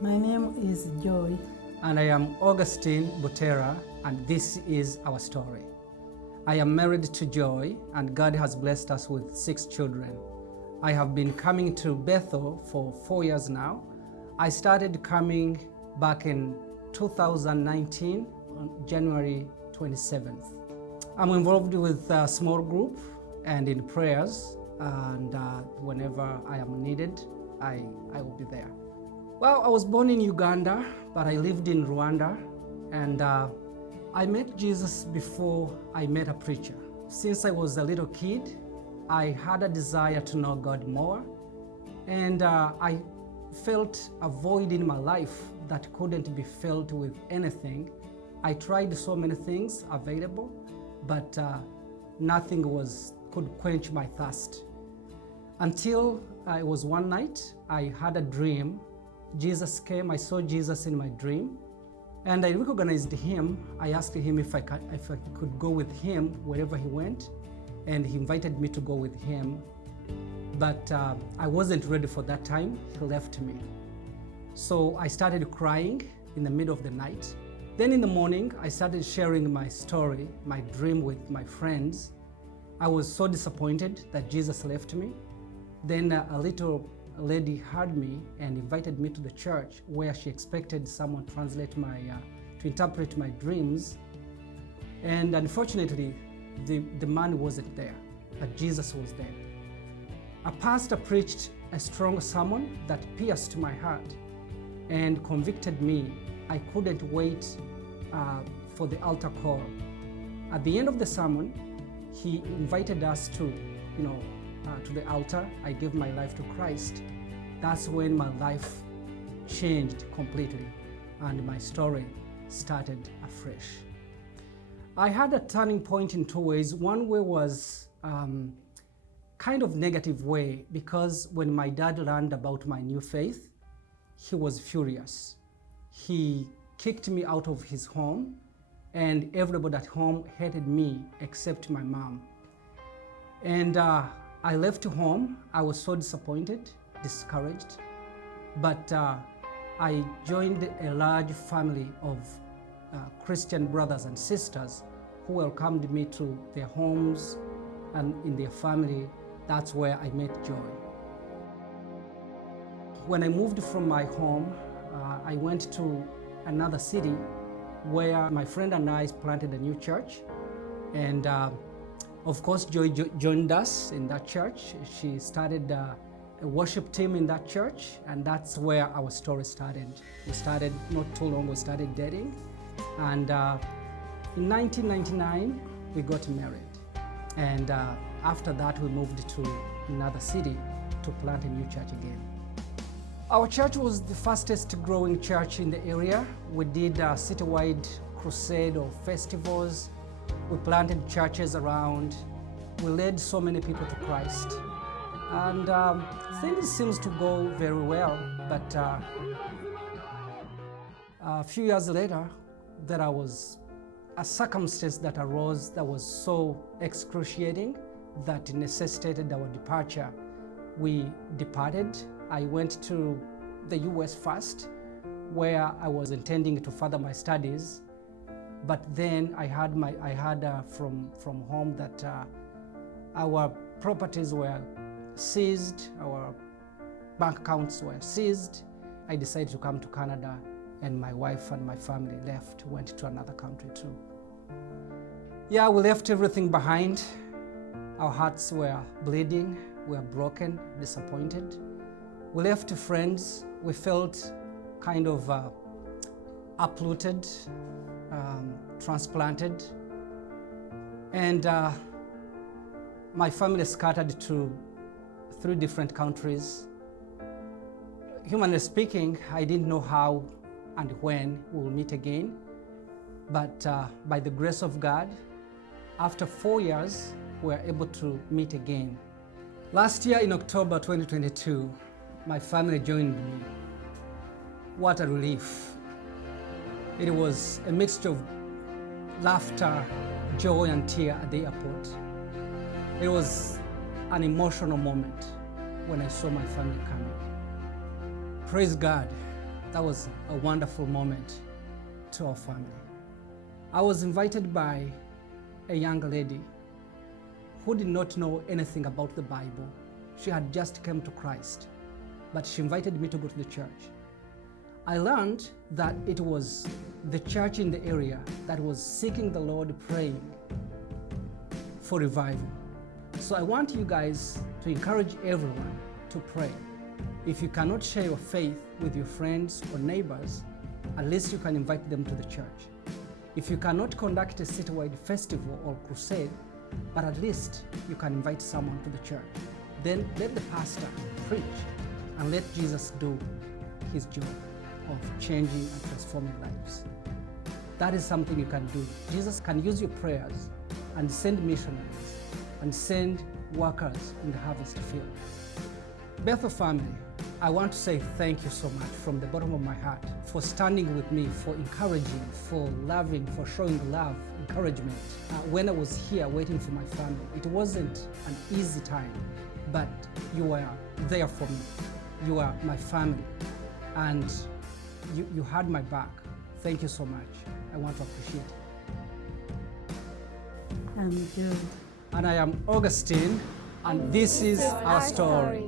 My name is Joy. And I am Augustine Butera, and this is our story. I am married to Joy, and God has blessed us with 6 children. I have been coming to Bethel for 4 years now. I started coming back in 2019 on January 27th. I'm involved with a small group and in prayers, and whenever I am needed, I will be there. Well, I was born in Uganda, but I lived in Rwanda, and I met Jesus before I met a preacher. Since I was a little kid, I had a desire to know God more, and I felt a void in my life that couldn't be filled with anything. I tried so many things available, but nothing could quench my thirst. Until it was one night, I had a dream. Jesus came, I saw Jesus in my dream, and I recognized him. I asked him if I could go with him wherever he went, and he invited me to go with him. But I wasn't ready for that time. He left me. So I started crying in the middle of the night. Then in the morning, I started sharing my story, my dream with my friends. I was so disappointed that Jesus left me. Then a little lady heard me and invited me to the church, where she expected someone to interpret my dreams. And unfortunately, the man wasn't there, but Jesus was there. A pastor preached a strong sermon that pierced my heart and convicted me. I couldn't wait for the altar call. At the end of the sermon, he invited us to the altar. I gave my life to Christ. That's when my life changed completely, and my story started afresh. I had a turning point in 2 ways. One way was kind of negative way, because when my dad learned about my new faith, he was furious. He kicked me out of his home, and everybody at home hated me except my mom. And I left home. I was so disappointed, discouraged, but I joined a large family of Christian brothers and sisters who welcomed me to their homes and in their family. That's where I met Joy. When I moved from my home, I went to another city where my friend and I planted a new church, and of course, Joy joined us in that church. She started a worship team in that church, and that's where our story started. We started not too long, we started dating, and in 1999, we got married. And after that, we moved to another city to plant a new church again. Our church was the fastest growing church in the area. We did a citywide crusade or festivals. We planted churches around. We led so many people to Christ. And things seems to go very well, but a few years later, there was a circumstance that arose that was so excruciating that necessitated our departure. We departed. I went to the US first, where I was intending to further my studies. But then I heard from home that our properties were seized, our bank accounts were seized. I decided to come to Canada, and my wife and my family went to another country too. Yeah, we left everything behind. Our hearts were bleeding, we were broken, disappointed. We left friends. We felt kind of uprooted, transplanted, and my family scattered to 3 different countries. Humanly speaking, I didn't know how and when we will meet again, but by the grace of God, after 4 years, we were able to meet again. Last year in October 2022, my family joined me. What a relief. It was a mixture of laughter, joy, and tear at the airport. It was an emotional moment when I saw my family coming. Praise God. That was a wonderful moment to our family. I was invited by a young lady who did not know anything about the Bible. She had just come to Christ, but she invited me to go to the church. I learned that it was the church in the area that was seeking the Lord, praying for revival. So I want you guys to encourage everyone to pray. If you cannot share your faith with your friends or neighbors, at least you can invite them to the church. If you cannot conduct a citywide festival or crusade, but at least you can invite someone to the church. Then let the pastor preach and let Jesus do his job of changing and transforming lives. That is something you can do. Jesus can use your prayers and send missionaries and send workers in the harvest field. Bethel family, I want to say thank you so much from the bottom of my heart for standing with me, for encouraging, for loving, for showing love, encouragement. When I was here waiting for my family, it wasn't an easy time, but you were there for me. You are my family, and you had my back. Thank you so much. I want to appreciate it. I'm good. And I am Augustine, and this is our story.